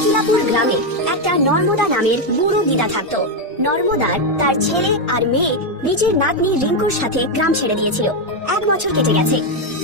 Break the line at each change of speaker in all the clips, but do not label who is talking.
শিলাপুর গ্রামে একটা নর্মদা নামের বুড়ো দিদা থাকতো। নর্মদার তার ছেলে আর মেয়ে নিজের নাতনি রিঙ্কুর সাথে গ্রাম ছেড়ে দিয়েছিল। 1 বছর কেটে গেছে,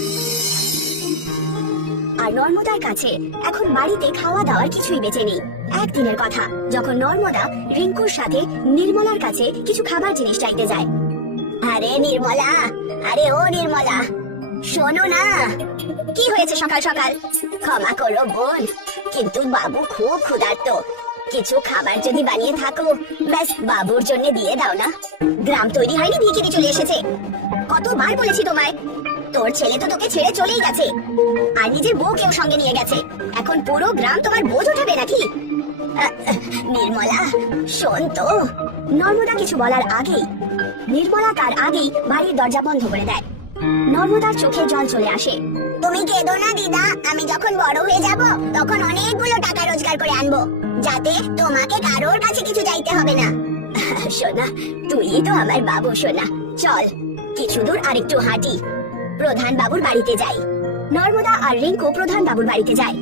আর নর্মদার কাছে এখন বাড়িতে খাওয়া দাওয়ার কিছুই বেঁচে নেই। একদিনের কথা, যখন নর্মদা রিঙ্কুর সাথে নির্মলার কাছে কিছু খাবার জিনিস চাইতে যায়। আরে নির্মলা, আরে ও নির্মলা, শোনো না। কি হয়েছে সকাল সকাল? ক্ষমা করো বোন, কিন্তু বাবু খুব ক্ষুধার্ত। কিছু খাবার যদি বানিয়ে থাকো, ব্যাস বাবুর জন্য দিয়ে দাও না। গ্রাম তৈরি হয়নি, ভিখিরি চলে এসেছে। কতবার বলেছি তোমায়, তোর ছেলে তো তোকে ছেড়ে চলেই গেছে, আর নিজের বউকেও সঙ্গে নিয়ে গেছে। এখন পুরো গ্রাম তোমার বোঝ উঠাবে নাকি? নির্মলা শোন তো। নর্মদা কিছু বলার আগেই নির্মলা তার আগেই বাড়ির দরজা বন্ধ করে দেয়। নর্মদার চোখে জল চলে আসে। তুমি কেঁদো না দিদা, আমি যখন বড় হয়ে যাব তখন অনেকগুলো টাকা রোজগার করে আনবো, যাতে তোমাকে কারোর কাছে কিছু চাইতে হবে না। সোনা, তুই তো আমার বাবু সোনা। চল কিছু দূর আরেকটু হাঁটি, প্রধান বাবুর বাড়িতে যাই। নর্মদা আর রিঙ্কু প্রধান বাবুর বাড়িতে যায়।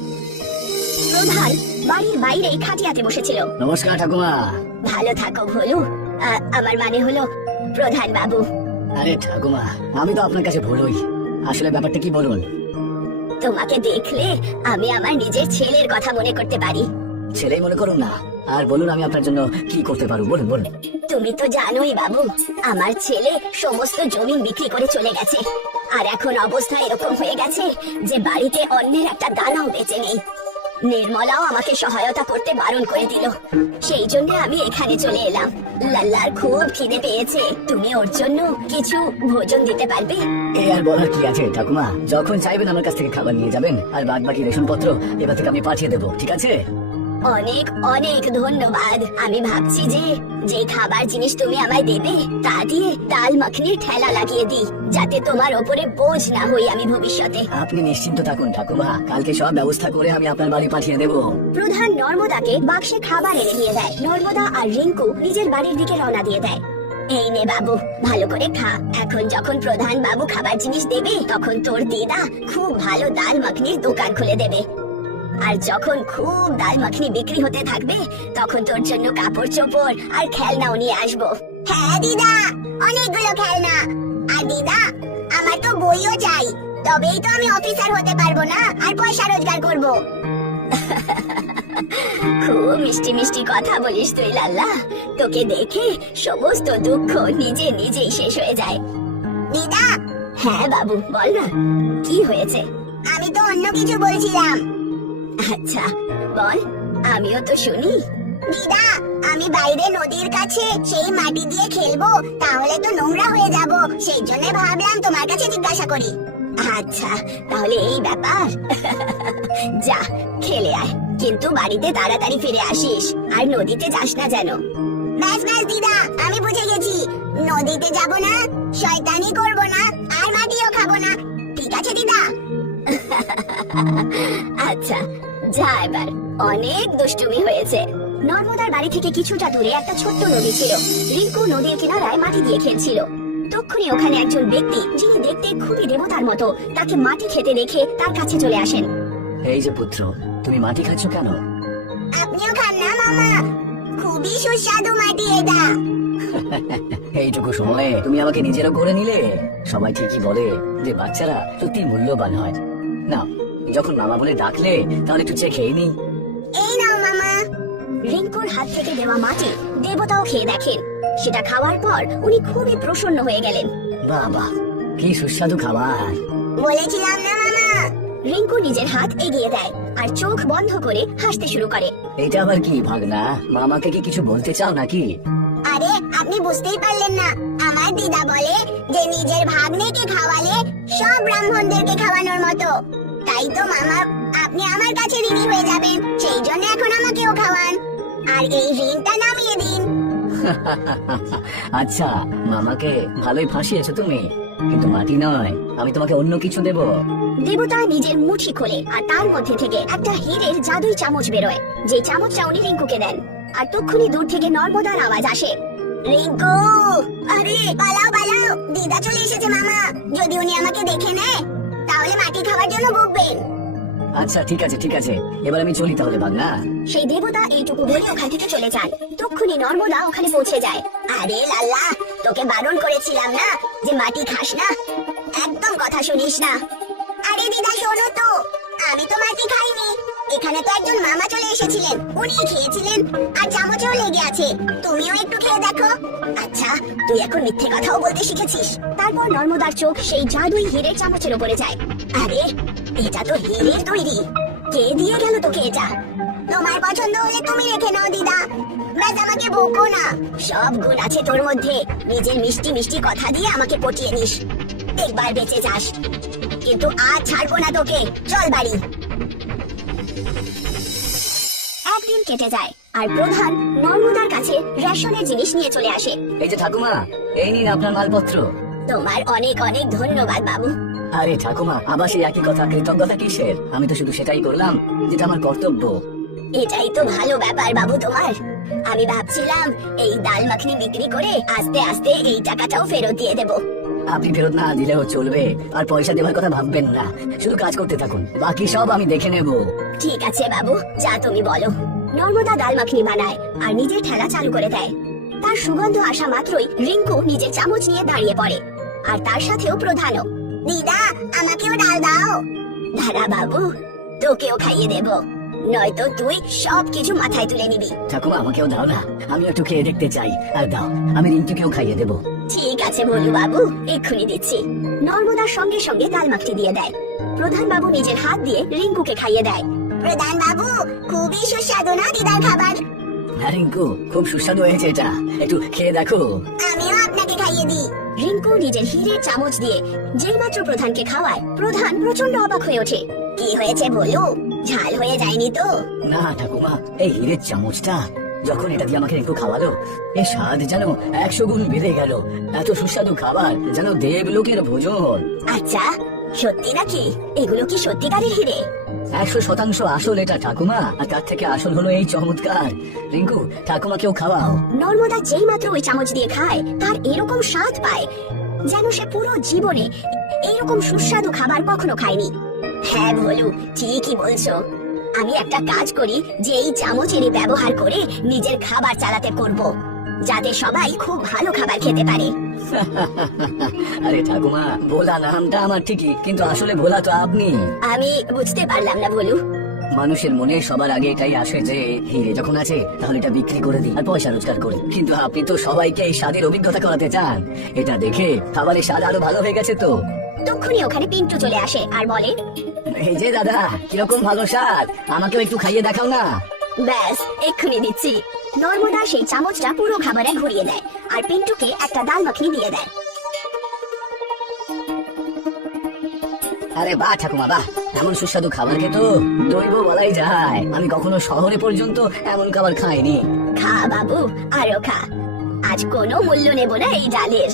প্রধান বাড়ির বাইরে খাটিয়াতে বসেছিল।
নমস্কার ঠাকুমা।
ভালো থাকো ভোলু, আমার মানে হলো প্রধান বাবু।
আরে ঠাকুমা, আমি তো আপনার কাছে ভুলই। আসলে ব্যাপারটা কি বলুন?
তোমাকে দেখলে আমি আমার নিজের ছেলের কথা মনে করতে পারি।
ছেলেই মনে করুন না, আর বলুন আমি আপনার জন্য কি করতে পারবো, বলুন বলুন।
তুমি তো জানোই বাবু, আমার ছেলে সমস্ত জমি বিক্রি করে চলে গেছে, আর এখন অবস্থা এরকম হয়ে গেছে যে বাড়িতে অন্যের একটা দানাও বেঁচে নেই। নির্মলাও আমাকে সহায়তা করতে বারণ করে দিল, সেই জন্য আমি এখানে চলে এলাম। লাল্লার খুব খিদে পেয়েছে, তুমি ওর জন্য কিছু ভোজন দিতে পারবে?
এই আর বলার কি আছে ঠাকুমা, যখন চাইবেন আমার কাছ থেকে খাবার নিয়ে যাবেন, আর বাদ বাকি রেশন পত্র এবার থেকে আমি পাঠিয়ে দেবো, ঠিক আছে?
অনেক অনেক ধন্যবাদ। আমি ভাবছি যে খাবার জিনিস তুমি আমায় দেবে তা দিয়ে ডাল মাখনির ঠেলা লাগিয়ে দিই, যাতে তোমার ওপরে বোঝ না হই আমি ভবিষ্যতে।
আপনি নিশ্চিন্ত থাকুন ঠাকুমা, কালকে সব ব্যবস্থা করে আমি আপনার বাড়ি পাঠিয়ে দেবো।
প্রধান নর্মদাকে বাক্সে খাবার এনে দিয়ে দেয়। নর্মদা আর রিঙ্কু নিজের বাড়ির দিকে রওনা দিয়ে দেয়। এই নে বাবু, ভালো করে খা। এখন যখন প্রধান বাবু খাবার জিনিস দেবে, তখন তোর দিদা খুব ভালো ডাল মাখনির দোকান খুলে দেবে, আর যখন খুব ডাল মাখনি বিক্রি হতে থাকবে, তখন তোর জন্য কাপড় চোপড় আর খেলনাও নিয়ে আসবো। হ্যাঁ দিদা, অনেকগুলো খেলনা। আর দিদা, আমার তো বইও চাই, তবেই তো আমি অফিসার হতে পারবো না আর পয়সা রোজগার করব। খুব মিষ্টি মিষ্টি কথা বলিস তুই লাল্লা, তোকে দেখে সমস্ত দুঃখ নিজে নিজেই শেষ হয়ে যায়। দিদা। হ্যাঁ বাবু, বল না, কি হয়েছে? আমি তো অন্য কিছু বলছিলাম। আচ্ছা বল, আমিও তো শুনি। দিদা, আমি বাইরে নদীর কাছে সেই মাটি দিয়ে খেলবো, তাহলে তো নোংরা হয়ে যাব, সেই জন্য ভাবলাম তোমার কাছে জিজ্ঞাসা করি। আচ্ছা তাহলে এই ব্যাপার। যা খেলে আয়, কিন্তু বাড়িতে তাড়াতাড়ি ফিরে আসিস, আর নদীতে যাস না যেন। ব্যাস ব্যাস দিদা, আমি বুঝে গেছি। নদীতে যাব না, শয়তানি করব না, আর মাটিও খাবো না, ঠিক আছে দিদা? আচ্ছা যা এবার, অনেক দুষ্টুমি হয়েছে। নর্মদার বাড়ি থেকে কিছুটা দূরে একটা ছোট্ট নদী ছিল। রিঙ্কু নদীর কিনারায় মাটি দিয়ে খেলছিল। তক্ষুনি ওখানে একজন ব্যক্তি, যিনি দেখতে খুবই দেবতার মতো, তাকে মাটি খেতে দেখে তার কাছে চলে আসেন।
এই যে পুত্র, তুমি মাটি খাচ্ছ কেন?
আপনিও খান না মামা, খুবই সুস্বাদু মাটি এটা।
এইটুকু সময়ে তুমি আমাকে নিজেরও করে নিলে। সবাই ঠিকই বলে যে বাচ্চারা সত্যি মূল্যবান হয়। না, যখন মামা বলে ডাকলে, তাহলে একটু চেয়ে খেয়ে নি।
এই নাও মামা। রিঙ্কুর হাত থেকে দেওয়া মাটি দেবতাও খেয়ে দেখেন। সেটা খাওয়ার পর উনি খুবই প্রসন্ন হয়ে গেলেন।
বাবা, কি সুস্বাদু খাবার!
বলেছিলাম না মামা। রিঙ্কু নিজের হাত এগিয়ে দেয় আর চোখ বন্ধ করে হাসতে শুরু করে।
এটা আবার কি ভাগনা? মামাকে কি কিছু বলতে চাও নাকি?
আরে আপনি বুঝতেই পারলেন না, আমার দিদা বলে যে নিজের ভাগ্নেকে খাওয়ালে সব ব্রাহ্মণদেরকে খাওয়ানোর মতো। তাই তো মামা, আপনি আমার কাছে ঋণী হয়ে যাবেন, সেই জন্য এখন আমাকেও খাওয়ান, আর এই ঋণটা নামিয়ে দিন।
আচ্ছা, মামাকে ভালোই ফাঁসিয়েছো তুমি, কিন্তু মাটি নয়, আমি তোমাকে অন্য কিছু দেব।
দেবতা নিজের মুঠি খোলে, আর তার মধ্যে থেকে একটা হীরের জাদুই চামচ বেরোয়, যে চামচটা উনি রিঙ্কুকে দেন। আর তক্ষুনি দূর থেকে নর্মদার আওয়াজ আসে। রিঙ্কু, আরে পালাও পালাও, দিদা চলে এসেছে মামা। যদি উনি আমাকে দেখে নেয়, তাহলে মাটি খাওয়ার জন্য বকবেন।
আচ্ছা ঠিক আছে ঠিক আছে, এবার আমি চলি তাহলে বাগনা।
সেই দেবতা এইটুকু বলে ওখান থেকে চলে যান। তক্ষুনি নর্মদা ওখানে পৌঁছে যায়। আরে লাল্লা, তোকে বারণ করেছিলাম না যে মাটি খাস না, একদম কথা শুনিস না। আরে দিদা শোনো তো, আমি তো মাটি খাইনি, এখানে তো একজন মামা চলে এসেছিলেন, উনি খেয়েছিলেন আর চামচেও লেগে আছে, তুমিও একটু খেয়ে দেখো। আচ্ছা, তুই এখন মিথ্যে কথাও বলতে শিখেছিস। তারপর নর্মদার চোখ সেই জাদুই হীরের চামচের উপরে যায়। আরে এটা তো হীরের তৈরি, কে দিয়ে গেল তোকে এটা? তোমার পছন্দ হলে তুমি রেখে নাও দিদা, ব্যাস আমাকে বকো না। সব গুণ আছে তোর মধ্যে, নিজের মিষ্টি মিষ্টি কথা দিয়ে আমাকে পটিয়ে নিস, একবার বেঁচে যাস, কিন্তু আজ ছাড়বো না তোকে। চল বাড়ি। একদিন কেটে যায় আর প্রধান নর্মদার কাছে রেশনের জিনিস নিয়ে চলে আসে।
এই যে ঠাকুমা, এই নিন আপনার মালপত্র।
তোমার অনেক অনেক ধন্যবাদ বাবু।
আরে ঠাকুমা, আবার সেই একই কথা, কৃতজ্ঞতা কিসের? আমি তো শুধু সেটাই করলাম যেটা আমার কর্তব্য।
এটাই তো ভালো ব্যাপার বাবু তোমার। আমি ভাবছিলাম এই ডাল মাখনি বিক্রি করে আস্তে আস্তে এই টাকাটাও ফেরত দিয়ে দেব।
আপনি ফেরত না দিলেও চলবে, আর পয়সা দেওয়ার কথা ভাববেন না, শুধু কাজ করতে থাকুন, বাকি সব আমি দেখে নেব।
ঠিক আছে বাবু, যা তুমি বলো। নর্মদা ডাল মাখনি বানায় আর নিজের ঠেলা চালু করে দেয়। তার সুগন্ধ আসা মাত্রই রিঙ্কু নিজের চামচ নিয়ে দাঁড়িয়ে পড়ে, আর তার সাথেও প্রধানও। দিদা, আমাকেও ডাল দাও। দাদা বাবু, তোকেও খাইয়ে দেব, নয়তো তুই সবকিছু মাথায় তুলে নিবি।
ঠাকুমা, আমাকেও দাও না, আমি একটু খেয়ে দেখতে চাই। আর দাও, আমি রিন্টুকেও খাইয়ে দেবো।
ঠিক আছে বলু বাবু, এক্ষুনি দিচ্ছি। নর্মদার সঙ্গে সঙ্গে ডাল মাখনি দিয়ে দেয়। প্রধান বাবু নিজের হাত দিয়ে রিঙ্কুকে খাইয়ে দেয়। প্রধান বাবু, খুবই সুস্বাদু না দিদার খাবার?
হ্যাঁ রিঙ্কু, খুব সুস্বাদু হয়েছে এটা, একটু খেয়ে দেখো।
আমিও আপনাকে খাইয়ে দিই। রিঙ্কু নিজের হীরের চামচ দিয়ে যেই মাত্র প্রধানকে খাওয়ায়, প্রধান প্রচন্ড অবাক হয়ে ওঠে। কি হয়েছে বলু, ঝাল হয়ে যায়নি তো?
না ঠাকুমা, এই হীরের চামচটা যখন এটা দিয়ে আমাকে একটু খাওয়ালো, এই স্বাদ যেন 100 গুণ বেড়ে গেল। এত সুস্বাদু খাবার, যেন দেবলোকের ভোজন।
আচ্ছা, সত্যি নাকি? এগুলো কি সত্যিকারের হীরে?
100% আসল এটা ঠাকুমা, আর তার থেকে আসল হলো এই চমৎকার। রিঙ্কু, ঠাকুমাকেও খাওয়াও।
নর্মদা যেই মাত্র ওই চামচ দিয়ে খায়, তার এরকম স্বাদ পায় যেন সে পুরো জীবনে এইরকম সুস্বাদু খাবার কখনো খায়নি। হ্যাঁ বলু, ঠিকই বলছো। আমি একটা কাজ করি যে এই চামচেরই ব্যবহার করে নিজের খাবার চালাতে করব, যাতে সবাই খুব ভালো খাবার খেতে পারে।
আরে ঠাকুমা, ভোলা নামটা আমার ঠিকই, কিন্তু আসলে ভোলা তো আপনি।
আমি বুঝতে পারলাম না বলু।
মানুষের মনে সবার আগে এটাই আসে যে হিরে যখন আছে তাহলে এটা বিক্রি করে দিই আর পয়সা রোজগার করি, কিন্তু আপনি তো সবাইকে এই স্বাদের অভিজ্ঞতা করাতে চান। এটা দেখে খাবারের স্বাদ আরো ভালো হয়ে গেছে তো।
তখনই ওখানে পিন্টু চলে আসে আর বলে,
এই যে দাদা, কিরকম ভালো স্বাদ, আমাকেও একটু খাইয়ে দেখাও না।
ব্যাস এক্ষুনি দিচ্ছি। নর্মদা সেই চামচটা পুরো খাবারে ঘুরিয়ে দেয় আর পিন্টুকে একটা ডাল মাখনি দিয়ে দেয়।
আরে বাহ ঠাকুমা বাহ, এমন সুস্বাদু খাবার খেতো দৈব বলাই যায়। আমি কখনো শহরে পর্যন্ত এমন খাবার খাইনি।
খা বাবু, আরো খা, আজ কোনো মূল্য নেব না এই ডালের।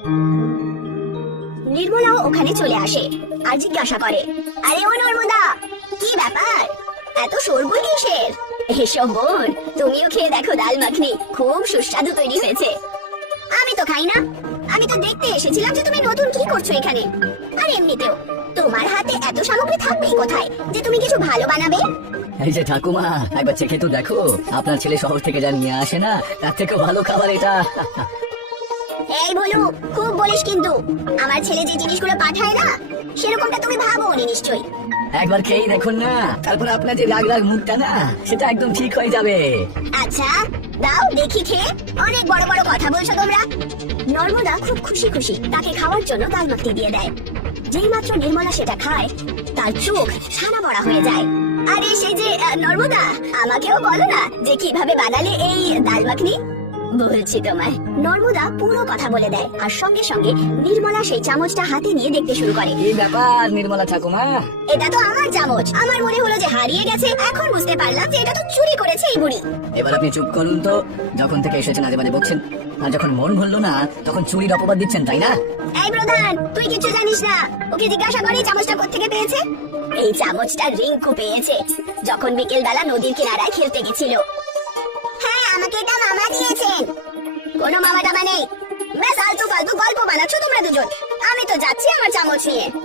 নির্মলাও ওখানে চলে আসে আর জিজ্ঞাসা করে, আরে ও নর্মদা, কি ব্যাপার, এত শোরগোল কিসের? এসো বোন, তুমিও খেয়ে দেখো ডাল মাখনি, খুব সুস্বাদু তৈরি হয়েছে। আমি তো খাই না, আমি তো দেখতে এসেছিলাম যে তুমি নতুন কি করছো এখানে। আর এমনিতেও তোমার হাতে এত সামগ্রী থাকবেই কোথায় যে তুমি কিছু ভালো বানাবে?
এই যে ঠাকুমা, একবার চেখে তো দেখো, আপনার ছেলে শহর থেকে যা নিয়ে আসে না, তার থেকে ভালো খাবার এটা।
এই বলু, খুব বলিস কিন্তু, আমার ছেলে যে জিনিসগুলো পাঠায় না, সেরকমটা তুমি ভাবো নি নিশ্চয়ই।
একবার খেয়েই দেখুন না, তারপর আপনার যে রাগ রাগ মুখটা না, সেটা একদম ঠিক হয়ে যাবে।
আচ্ছা দাও দেখি খেয়ে, অনেক বড় বড় কথা বলছো তোমরা। নর্মদা খুব খুশি খুশি তাকে খাওয়ার জন্য ডাল মাখনি দিয়ে দেয়। যেই মাত্র নির্মলা সেটা খায়, তার চোখ ছানা বড়া হয়ে যায়। আরে সেই যে নর্মদা, আমাকেও বলো না যে কিভাবে বানালে এই ডাল মাখনি। বলছি তোমায়। নর্মদা পুরো কথা বলে দেয় আর সঙ্গে সঙ্গে নির্মলা সেই চামচটা হাতে নিয়ে দেখতে শুরু করে।
এই ব্যাপার নির্মলা ঠাকুমা,
এটা তো আমার চামচ, আমার মনে হলো যে হারিয়ে গেছে, এখন বুঝতে পারলাম যে এটা তো চুরি করেছে এই বুড়ি।
এবার আপনি চুপ করুন তো, যখন থেকে এসেছেন আজে বাজে বকছেন, আর যখন মন ভরলো না তখন চুরির অপবাদ দিচ্ছেন, তাই না?
এই প্রধান, তুই কিছু জানিস না, ওকে জিজ্ঞাসা করে এই চামচটা কোত্থেকে পেয়েছে। এই চামচটা রিঙ্কু পেয়েছে যখন বিকেল বেলা নদীর কিনারায় খেলতে গেছিল। হ্যাঁ, আমাকে এটা মামা দিয়েছেন। কোনো মামা টামা নেই, ব্যাস আলতু ফালতু গল্প বানাচ্ছো তোমরা দুজন। আমি তো যাচ্ছি আমার চামচ নিয়ে।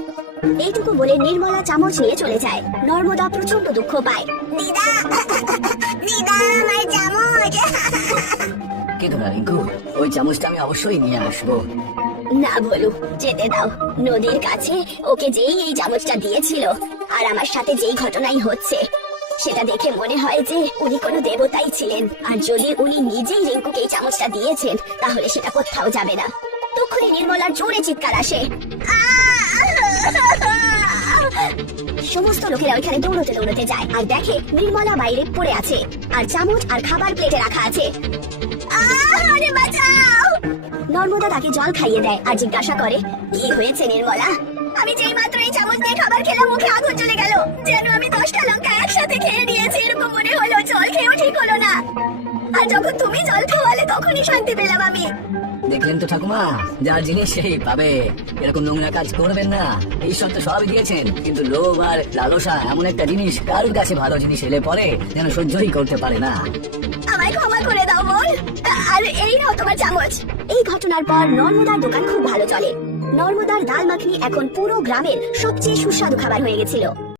এইটুকু বলে নির্মলা চামচ নিয়ে চলে যায়। নর্মদা প্রচন্ড দুঃখ পায়। দিদা, দিদা আমার চামচ।
কিন্তু না রিঙ্কু, ওই চামচটা আমি অবশ্যই নিয়ে আসবো।
না বলু, যেতে দাও। নদীর কাছে ওকে যেই এই চামচটা দিয়েছিল আর আমার সাথে যেই ঘটনাই হচ্ছে সেটা দেখে মনে হয় যে উনি কোনো দেবতাই ছিলেন। আর যদি উনি নিজেই রিঙ্কুকে এই চামচটা দিয়েছেন তাহলে সেটা কোথাও যাবে না। তখনই নির্মলার জোরে চিৎকার আসে। সমস্ত লোকেরা ওইখানে দৌড়তে দৌড়তে যায় আর দেখে নির্মলা বাইরে পড়ে আছে আর চামচ আর খাবার প্লেটে রাখা আছে। আরে বাঁচাও! নর্মদা তাকে জল খাইয়ে দেয় আর জিজ্ঞাসা করে, কি হয়েছে নির্মলা? আমি যেই মাত্র এই চামচ দিয়ে খাবার খেলাম মুখে আগুন চলে গেল, যেন আমি 10টা লঙ্কা একসাথে খেয়ে নিয়েছি এরকম মনে হলো। জল খেয়েও ঠিক হলো না, আর যখন তুমি জল খাওয়ালে তখনই শান্তি পেলাম আমি।
দেখলেন তো ঠাকুমা, যার জিনিস সেই পাবে। এরকম নোংরা কাজ করবেন না। ঈশ্বর তো সবই দিয়েছেন, কিন্তু লোভ আর লালসা এমন একটা জিনিস, কারোর কাছে ভালো জিনিস এলে পরে যেন সহ্যই করতে পারে না।
আমায় ক্ষমা করে দাও বোন, আর এই নাও তোমার চামচ। এই ঘটনার পর নর্মদার দোকান খুব ভালো চলে। নর্মদার ডাল মাখনি এখন পুরো গ্রামের সবচেয়ে সুস্বাদু খাবার হয়ে গেছিল।